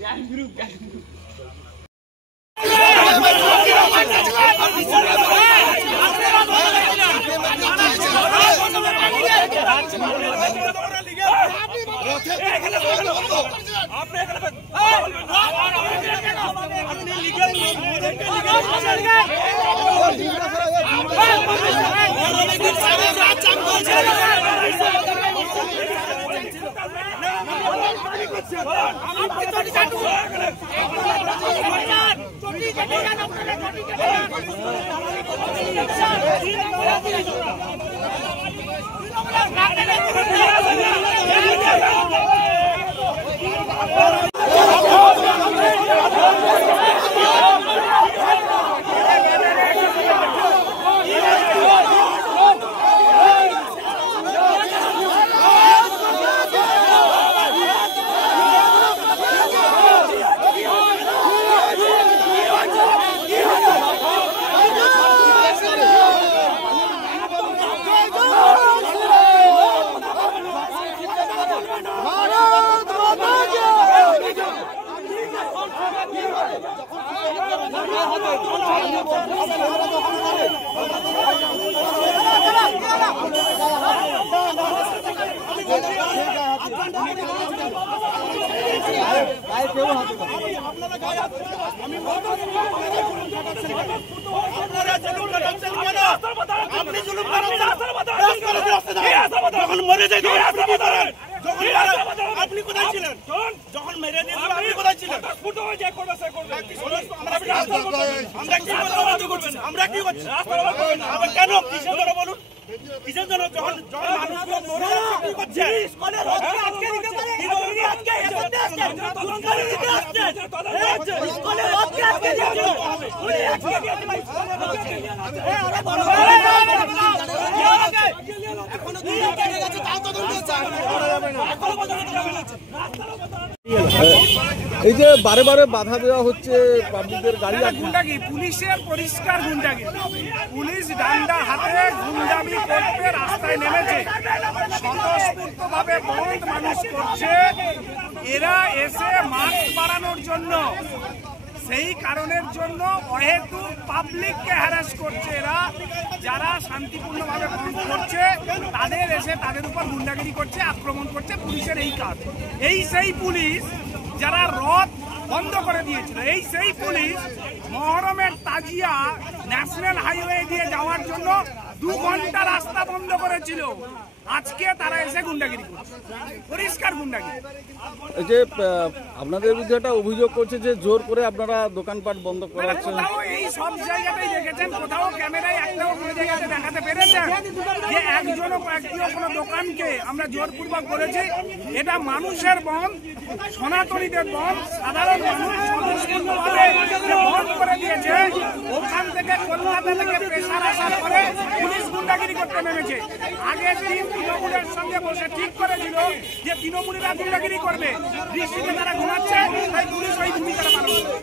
Gang group. এই যে বারে বারে বাধা দেওয়া হচ্ছে পাবলিকের গাড়ি, গুন্ডাগি, পুলিশের পরিষ্কার গুন্ডাগি। পুলিশ ডান্ডা হাতে গুন্ডামি করতে রাস্তায় নেমেছে, স্বতঃস্ফূর্তভাবে বন্ধ মানুষ করছে। এরা এসে মাস্ক বাড়ানোর জন্য, সেই কারণের জন্য অহেতুক পাবলিককে হ্যারাস করছে। এরা যারা শান্তিপূর্ণভাবে বন্ধ করছে তাদের এসে তাদের উপর গুন্ডাগিরি করছে, আক্রমণ করছে। পুলিশের এই কাজ। এই সেই পুলিশ যারা রথ বন্ধ করে দিয়েছিল, এই সেই পুলিশ মহরমের তাজিয়া ন্যাশনাল হাইওয়ে দিয়ে যাওয়ার জন্য 2 ঘন্টা রাস্তা বন্ধ করেছিল। আজকে তারা এসে গুন্ডাগিরি করছে, পরিষ্কার গুন্ডাগিরি। এই যে আপনাদের বিরুদ্ধে একটা অভিযোগ করছে যে জোর করে আপনারা দোকানপাট বন্ধ করাচ্ছেন। এই সব জায়গাতেই দেখেছেন, কোথাও ক্যামেরায় একটাও কোনো জায়গাতে দেখাতে পেরেছেন যে একজনও কোনো দোকানকে আমরা জোরপূর্বক করেছি? এটা মানুষের বন্ধ, সনাতনীদের বন্ধ, সাধারণ মানুষ সম্পূর্ণভাবে বন্ধ করে দিয়েছে। ওখান থেকে কলকাতা থেকে প্রেশার আসার পরে পুলিশ গুন্ডাগিরি করতে নেমেছে। আগের দিন তৃণমূলের সঙ্গে বসে ঠিক করেছিল যে তৃণমূলীরা গুন্ডাগিরি করবে, বৃষ্টিতে তারা ঘুমাচ্ছে, তাই পুলিশ ওই ভূমিকাটা পালন করবে।